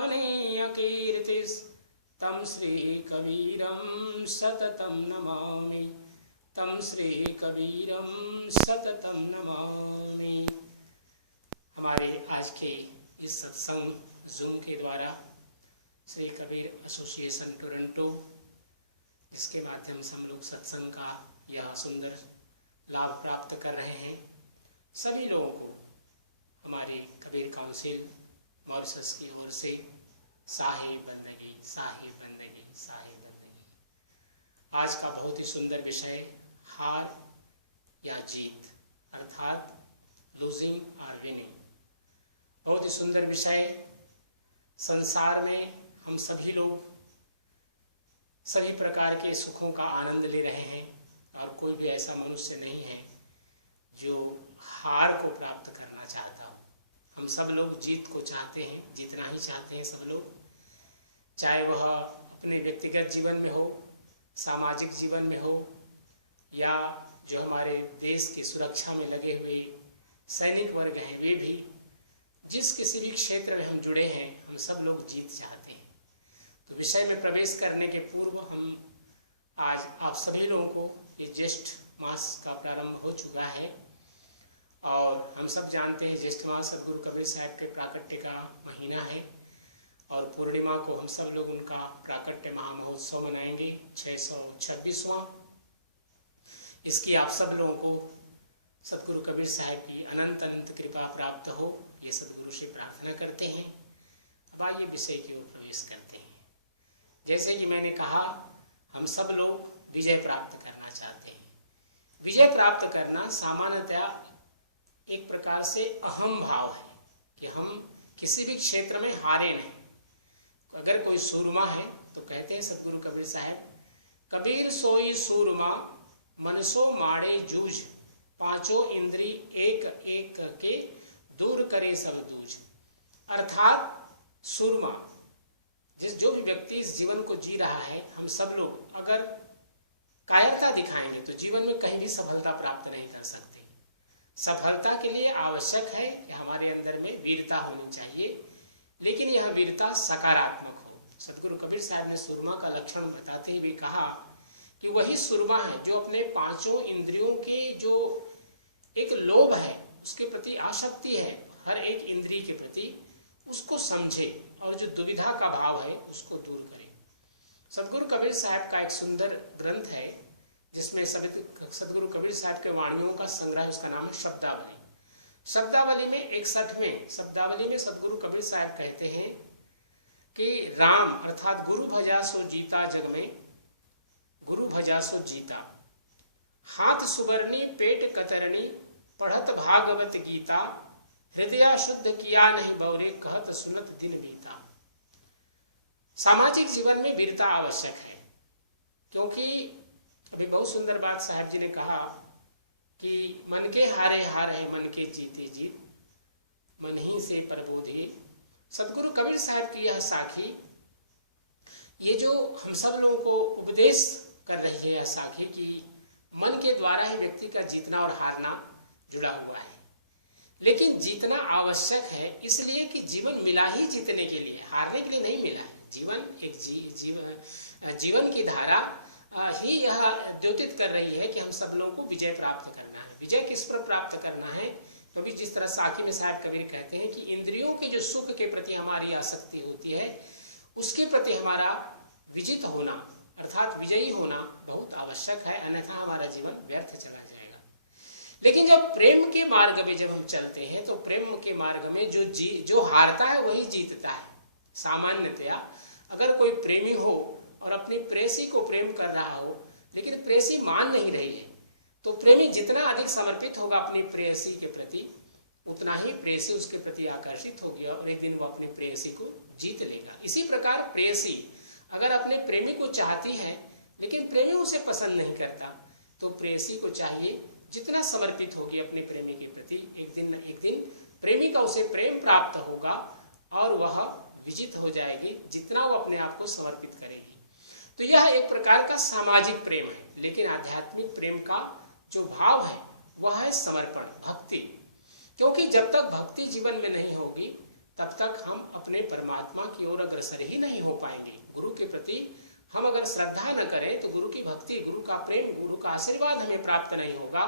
महनीय कीर्तिस् तं श्री कबीरं सततं नमामि, तं श्री कबीरं सततं नमामि। हमारे आज के इस सत्संग जूम के द्वारा श्री कबीर एसोसिएशन टोरंटो, जिसके माध्यम से हम लोग सत्संग का यह सुंदर लाभ प्राप्त कर रहे हैं, सभी लोगों को हमारी कबीर काउंसिल मॉरिशस की ओर से साहिब बंदगी, साहिब बंदगी, साहिब बंदगी। आज का बहुत ही सुंदर विषय हार या जीत, अर्थात लूजिंग और विनिंग। बहुत ही सुंदर विषय। संसार में हम सभी लोग सभी प्रकार के सुखों का आनंद ले रहे हैं और कोई भी ऐसा मनुष्य नहीं है जो हार को प्राप्त करना चाहता हो। हम सब लोग जीत को चाहते हैं, जीतना ही चाहते हैं सब लोग, चाहे वह अपने व्यक्तिगत जीवन में हो, सामाजिक जीवन में हो, या जो हमारे देश की सुरक्षा में लगे हुए सैनिक वर्ग हैं, वे भी जिस किसी भी क्षेत्र में हम जुड़े हैं, हम सब लोग जीत चाहते हैं। तो विषय में प्रवेश करने के पूर्व हम आज आप सभी लोगों को, ये ज्येष्ठ मास का प्रारंभ हो चुका है और हम सब जानते हैं ज्येष्ठ मास सदगुरु कबीर साहब के प्राकट्य का महीना है और पूर्णिमा को हम सब लोग उनका प्राकट्य महामहोत्सव मनाएंगे, 626वां। इसकी आप सब लोगों को सदगुरु कबीर साहब की अनंत अनंत कृपा प्राप्त हो, ये सदगुरु से प्रार्थना करते हैं। अब आइए विषय की ओर प्रवेश करते हैं। जैसे कि मैंने कहा, हम सब लोग विजय प्राप्त करना चाहते हैं। विजय प्राप्त करना सामान्यतया एक प्रकार से अहम भाव है कि हम किसी भी क्षेत्र में हारे नहीं। अगर कोई सूरमा है तो कहते हैं सदगुरु कबीर साहब, कबीर सोई सूरमा मनसो माड़े जूझ, पांचों इंद्री एक एक करके दूर करे सब दूज। अर्थात सूरमा, जो भी व्यक्ति इस जीवन को जी रहा है, हम सब लोग अगर कायरता दिखाएंगे तो जीवन में कहीं भी सफलता प्राप्त नहीं कर सकते। सफलता के लिए आवश्यक है कि हमारे अंदर में वीरता होनी चाहिए, लेकिन यह वीरता सकारात्मक हो। सदगुरु कबीर साहब ने सूरमा का लक्षण बताते हुए कहा कि वही सूरमा है जो अपने पांचों इंद्रियों के जो एक लोभ है, उसके प्रति आसक्ति है, हर एक इंद्रिय के प्रति, उसको समझे और जो दुविधा का भाव है उसको दूर करे। सदगुरु कबीर साहब का एक सुंदर ग्रंथ है जिसमें सदगुरु कबीर साहब के वाणियों का संग्रह, उसका नाम है शब्दावली। शब्दावली में 61वें शब्दावली में सदगुरु कबीर साहब कहते हैं कि राम अर्थात गुरु भजा सो जीता जग में, गुरु भजा सो जीता, हाथ सुबरनी पेट कतरनी, पढ़त भागवत गीता, हृदय शुद्ध किया नहीं बौरे, कहत सुनत दिन बीता। सामाजिक जीवन में वीरता आवश्यक है, क्योंकि अभी बहुत सुंदर बात साहब जी ने कहा कि मन के हारे हार है, मन के जीते जीत, मन ही से प्रबोधे। सदगुरु कबीर साहब की यह साखी, ये जो हम सब लोगों को उपदेश कर रही है, यह साखी कि मन के द्वारा ही व्यक्ति का जीतना और हारना जुड़ा हुआ है। लेकिन जीतना आवश्यक है इसलिए कि जीवन मिला ही जीतने के लिए, हारने के लिए नहीं मिला है। जीवन एक जीवन की धारा ही यह द्योतित कर रही है कि हम सब लोगों को विजय प्राप्त करना है। विजय किस पर प्राप्त करना है? क्योंकि जिस तरह साखी में साहब कबीर कहते हैं कि इंद्रियों के जो सुख के प्रति हमारी आसक्ति होती है, उसके प्रति हमारा विजित होना अर्थात विजयी होना बहुत आवश्यक है, अन्यथा हमारा जीवन व्यर्थ चला जाएगा। लेकिन जब प्रेम के मार्ग में जब हम चलते हैं तो प्रेम के मार्ग में जो हारता है वही जीतता है। सामान्यतया अगर कोई प्रेमी हो और अपनी प्रेसी को प्रेम कर रहा हो, लेकिन प्रेसी मान नहीं रही है, तो प्रेमी जितना अधिक समर्पित होगा अपनी प्रेयसी के प्रति, उतना ही प्रेयसी उसके प्रति आकर्षित होगी और एक दिन वो अपनी प्रेयसी को जीत लेगा। इसी प्रकार प्रेयसी अगर अपने प्रेमी को चाहती है लेकिन प्रेमी उसे पसंद नहीं करता, तो प्रेयसी को चाहिए जितना समर्पित होगी अपने प्रेमी के प्रति, एक दिन प्रेमी का उसे प्रेम प्राप्त होगा और वह विजित हो जाएगी जितना वो अपने आप को समर्पित करेगी। तो यह एक प्रकार का सामाजिक प्रेम है। लेकिन आध्यात्मिक प्रेम का जो भाव है वह है समर्पण, भक्ति। क्योंकि जब तक भक्ति जीवन में नहीं होगी तब तक हम अपने परमात्मा की ओर अग्रसर ही नहीं हो पाएंगे। गुरु के प्रति हम अगर श्रद्धा न करें तो गुरु की भक्ति, गुरु का प्रेम, गुरु का आशीर्वाद हमें प्राप्त नहीं होगा।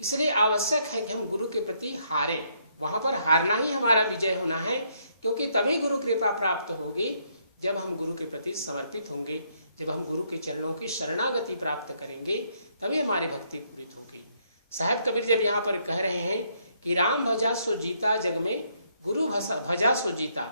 इसलिए आवश्यक है कि हम गुरु के प्रति हारें, वहां पर हारना ही हमारा विजय होना है, क्योंकि तभी गुरु कृपा प्राप्त होगी जब हम गुरु के प्रति समर्पित होंगे, जब हम गुरु के चरणों की शरणागति प्राप्त करेंगे, तभी हमारी भक्ति पूरित होगी। साहब कबीर जब यहाँ पर कह रहे हैं कि राम भजा सो जीता जग में, गुरु भजा सो जीता,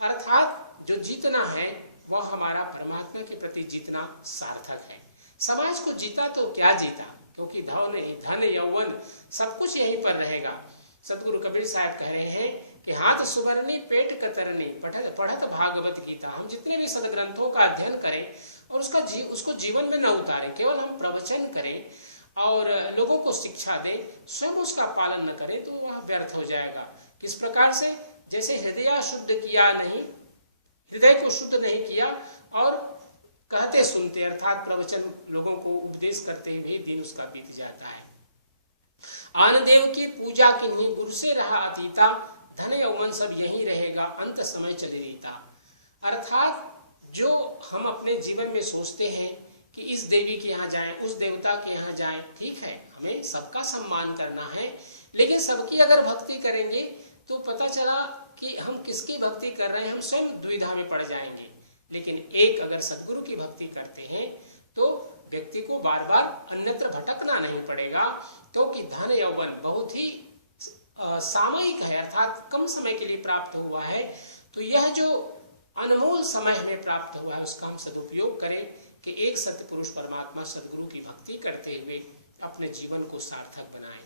अर्थात जो जीतना है वह हमारा परमात्मा के प्रति जीतना सार्थक है। समाज को जीता तो क्या जीता, क्योंकि धन यौवन सब कुछ यहीं पर रहेगा। सतगुरु कबीर साहब कह रहे हैं कि हाथ सुबरनी पेट कतरनी पढ़त भागवत गीता। हम जितने भी सदग्रंथों का अध्ययन करें और उसको जीवन में न उतारें, केवल हम प्रवचन करें और लोगों को शिक्षा दें, स्वयं उसका पालन न करें तो वह व्यर्थ हो जाएगा। किस प्रकार से? जैसे हृदय शुद्ध किया नहीं, हृदय को शुद्ध नहीं किया और कहते सुनते अर्थात प्रवचन लोगों को उपदेश करते हुए दिन उसका बीत जाता है। आन देव की पूजा किन्हीं गुरु से रहा अतीता, धन यौवन सब यही रहेगा अंत समय चले रीता। अर्थात जो हम अपने जीवन में सोचते हैं कि इस देवी के यहाँ जाएं, उस देवता के यहाँ जाएं, ठीक है, हमें सबका सम्मान करना है, लेकिन सबकी अगर भक्ति करेंगे तो पता चला कि हम किसकी भक्ति कर रहे हैं, हम स्वयं दुविधा में पड़ जाएंगे। लेकिन एक अगर सद्गुरु की भक्ति करते हैं तो व्यक्ति को बार बार अन्यत्र भटकना नहीं पड़ेगा, क्योंकि धन यौवन बहुत ही सामयिक है, अर्थात कम समय के लिए प्राप्त हुआ है। तो यह जो अनमोल समय हमें प्राप्त हुआ है उसका हम सदुपयोग करें कि एक सत्पुरुष परमात्मा सदगुरु की भक्ति करते हुए अपने जीवन को सार्थक बनाएं।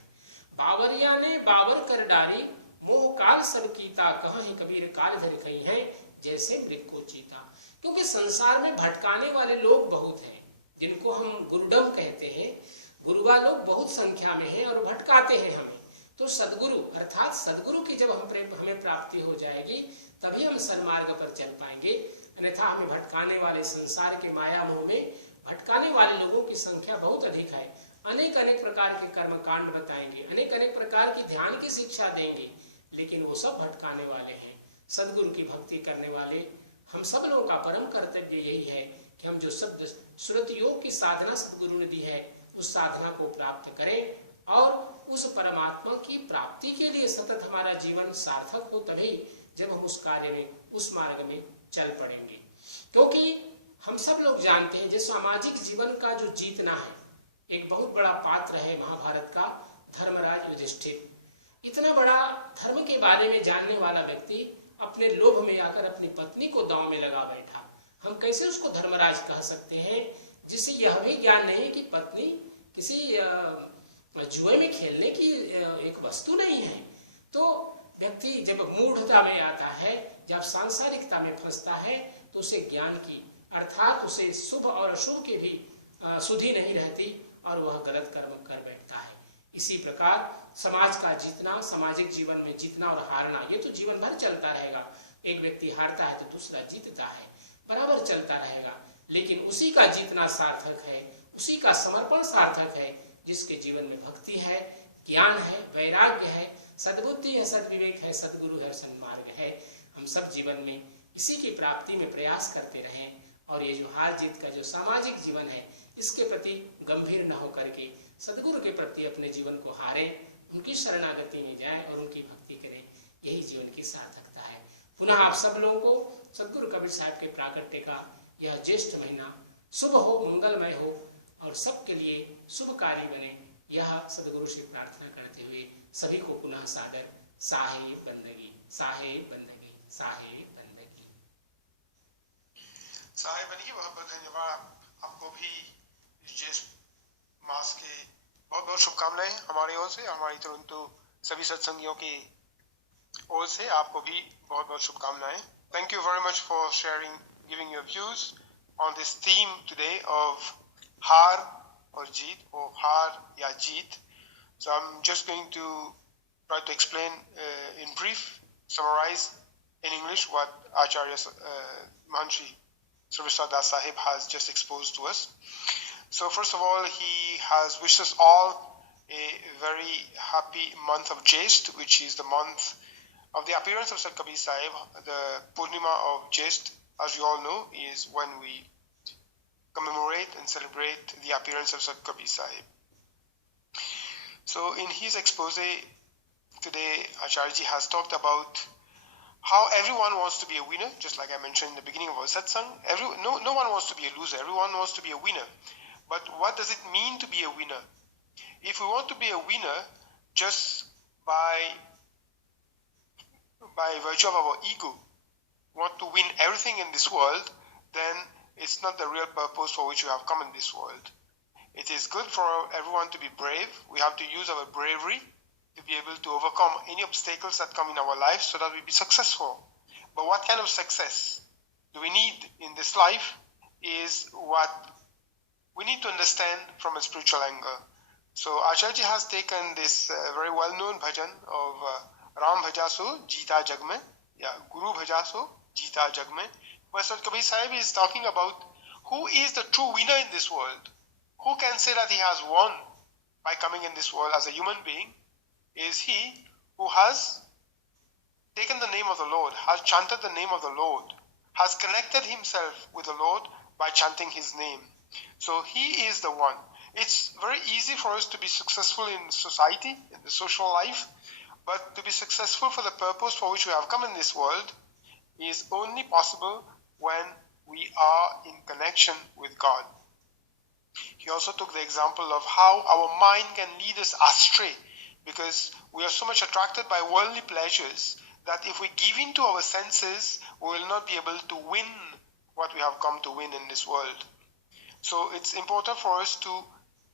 बावरिया ने बावर कर डारी, मोह काल सब कीता, कहीं कबीर काल धर कहीं है, जैसे मृग को चीता। क्योंकि संसार में भटकाने वाले लोग बहुत हैं, जिनको हम गुरुडम कहते हैं। गुरुआ लोग बहुत संख्या में हैं और भटकाते हैं हमें। तो सदगुरु अर्थात सदगुरु की जब हमें प्राप्ति हो जाएगी तभी हम सन्मार्ग पर चल पाएंगे, अन्यथा हमें भटकाने वाले संसार के माया मोह में भटकाने वाले लोगों की संख्या बहुत अधिक है। अनेक अनेक प्रकार के कर्म कांड बताएंगे, अनेक अनेक प्रकार की ध्यान की शिक्षा देंगे, लेकिन वो सब भटकाने वाले हैं। सदगुरु की भक्ति करने वाले हम सब लोगों का परम कर्तव्य यही है कि हम जो शब्द श्रुत योग की साधना सदगुरु ने दी है उस साधना को प्राप्त करें और उस परमात्मा की प्राप्ति के लिए सतत हमारा जीवन सार्थक हो, तभी जब हम उस कार्य में, उस मार्ग में चल पड़ेंगे। क्योंकि हम सब लोग जानते हैं जो सामाजिक जीवन का जो जीतना है, एक बहुत बड़ा पात्र है महाभारत का धर्मराज युधिष्ठिर। इतना बड़ा धर्म के बारे में जानने वाला व्यक्ति अपने लोभ में आकर अपनी पत्नी को दांव में लगा बैठा। हम कैसे उसको धर्मराज कह सकते हैं जिसे यह भी ज्ञान नहीं कि पत्नी किसी जुए में खेलने की एक वस्तु नहीं है। तो व्यक्ति जब मूढ़ता में आता है, जब सांसारिकता में फंसता है, तो उसे ज्ञान की अर्थात उसे शुभ और अशुभ की भी सुधि नहीं रहती और वह गलत कर्म कर बैठता है। इसी प्रकार समाज का जीतना, सामाजिक जीवन में जीतना और हारना, ये तो जीवन भर चलता रहेगा। एक व्यक्ति हारता है तो दूसरा जीतता है, बराबर चलता रहेगा। लेकिन उसी का जीतना सार्थक है, उसी का समर्पण सार्थक है जिसके जीवन में भक्ति है, ज्ञान है, वैराग्य है, सद्बुद्धि है, सद्विवेक है, सद्गुरु है, सन्मार्ग है। हम सब जीवन में इसी की प्राप्ति में प्रयास करते रहें और ये जो हार जीत का जो सामाजिक जीवन है इसके प्रति गंभीर न होकर के सदगुरु के प्रति अपने जीवन को हारें, उनकी शरणागति में जाएं और उनकी भक्ति करें। यही जीवन की सार्थकता है। पुनः आप सब लोगों को सदगुरु कबीर साहब के प्राकट्य का यह ज्येष्ठ महीना शुभ हो, मंगलमय हो और सबके लिए शुभ कार्य बने, यह सदगुरु से प्रार्थना करते हुए सभी को पुनः सादर साहेब बंदगी, साहेब बंदगी, साहेब बंदगी। साहेब बंदगी बहुत बहुत धन्यवाद। आपको भी ज्येष्ठ मास के बहुत बहुत शुभकामनाएं हमारी ओर से, हमारी टोरंटो सभी सत्संगियों की ओर से आपको भी बहुत बहुत शुभकामनाएं। Thank you very much for sharing, giving your views on this theme today of Har or Jeet, or Har ya Jeet. So I'm just going to try to explain in brief, summarize in English what Acharya Mahanshi Sarvaswat Das Sahib has just exposed to us. So first of all, he has wished us all a very happy month of Jyesht, which is the month of the appearance of Sant Kabir Sahib, the Purnima of Jyesth, as you all know, is when we commemorate and celebrate the appearance of Sant Kabir Sahib. So in his expose today, Acharya has talked about how everyone wants to be a winner, just like I mentioned in the beginning of our satsang. No one wants to be a loser, everyone wants to be a winner. But what does it mean to be a winner? If we want to be a winner just by virtue of our ego, want to win everything in this world, then it's not the real purpose for which we have come in this world. It is good for everyone to be brave. We have to use our bravery to be able to overcome any obstacles that come in our life so that we be successful. But what kind of success do we need in this life is what we need to understand from a spiritual angle. So Acharya has taken this very well-known bhajan of Ram Bhajaso Jita Jagme, Guru Bhajaso Jita Jagme, where Sant Kabir Sahib is talking about who is the true winner in this world. Who can say that he has won by coming in this world as a human being? Is he who has taken the name of the Lord, has chanted the name of the Lord, has connected himself with the Lord by chanting his name. So he is the one. It's very easy for us to be successful in society, in the social life, but to be successful for the purpose for which we have come in this world is only possible when we are in connection with God. He also took the example of how our mind can lead us astray because we are so much attracted by worldly pleasures that if we give in to our senses, we will not be able to win what we have come to win in this world. So it's important for us to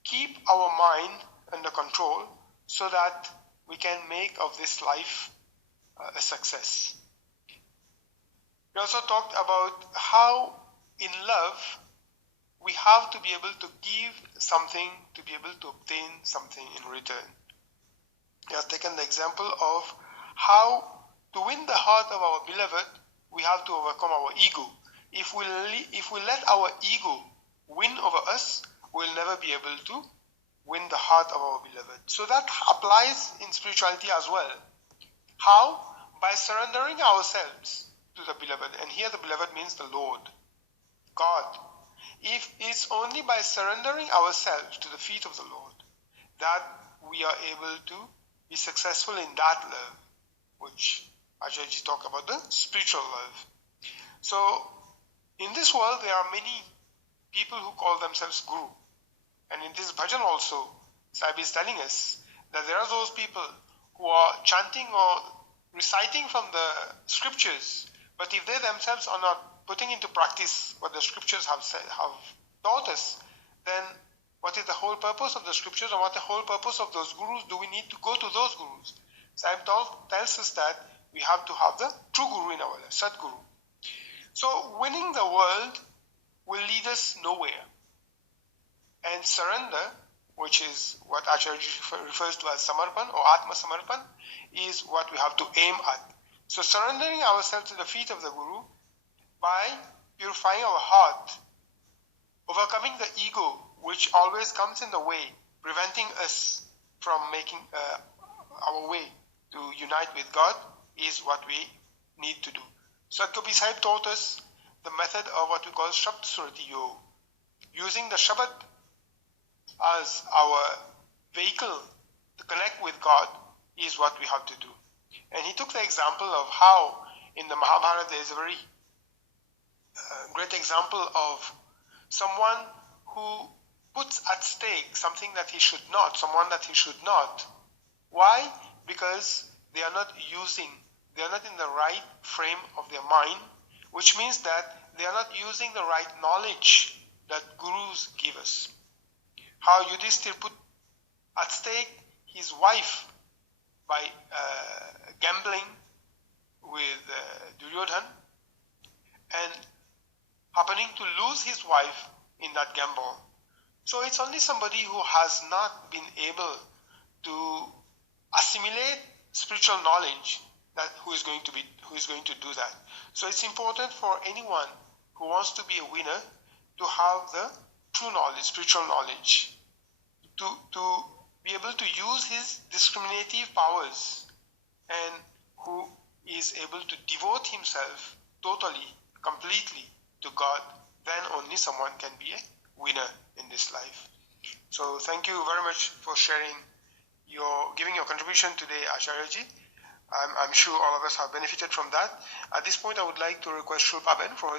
keep our mind under control so that we can make of this life a success. We also talked about how in love we have to be able to give something to be able to obtain something in return. He has taken the example of how to win the heart of our beloved, we have to overcome our ego. If we let our ego win over us, we'll never be able to win the heart of our beloved. So that applies in spirituality as well. How? By surrendering ourselves to the beloved. And here the beloved means the Lord, God. If it's only by surrendering ourselves to the feet of the Lord that we are able to be successful in that love, which Acharya talked about, the spiritual love. So in this world there are many people who call themselves Guru. And in this bhajan also, Sahib is telling us that there are those people who are chanting or reciting from the scriptures, but if they themselves are not putting into practice what the scriptures have taught us, then what is the whole purpose of the scriptures and what the whole purpose of those gurus? Do we need to go to those gurus? Sahib tells us that we have to have the true guru in our life, Sadguru. So winning the world will lead us nowhere. And surrender, which is what Acharya refers to as Samarpan or Atma Samarpan, is what we have to aim at. So surrendering ourselves to the feet of the Guru by purifying our heart, overcoming the ego which always comes in the way, preventing us from making our way to unite with God, is what we need to do. So Kabir Sahib taught us the method of what we call Shabd Surati Yog. Using the Shabad as our vehicle to connect with God is what we have to do. And he took the example of how in the Mahabharata there is a very great example of someone who puts at stake something that he should not, someone that he should not. Why? Because they are not in the right frame of their mind, which means that they are not using the right knowledge that gurus give us. How Yudhishthir put at stake his wife by gambling with Duryodhan and happening to lose his wife in that gamble. So it's only somebody who has not been able to assimilate spiritual knowledge who is going to do that. So it's important for anyone who wants to be a winner to have the true knowledge, spiritual knowledge, to be able to use his discriminative powers, and who is able to devote himself totally, completely to God, then only someone can be a winner in this life. So thank you very much for giving your contribution today, Acharya-ji. I'm sure all of us have benefited from that. At this point, I would like to request Shilpa Ben for her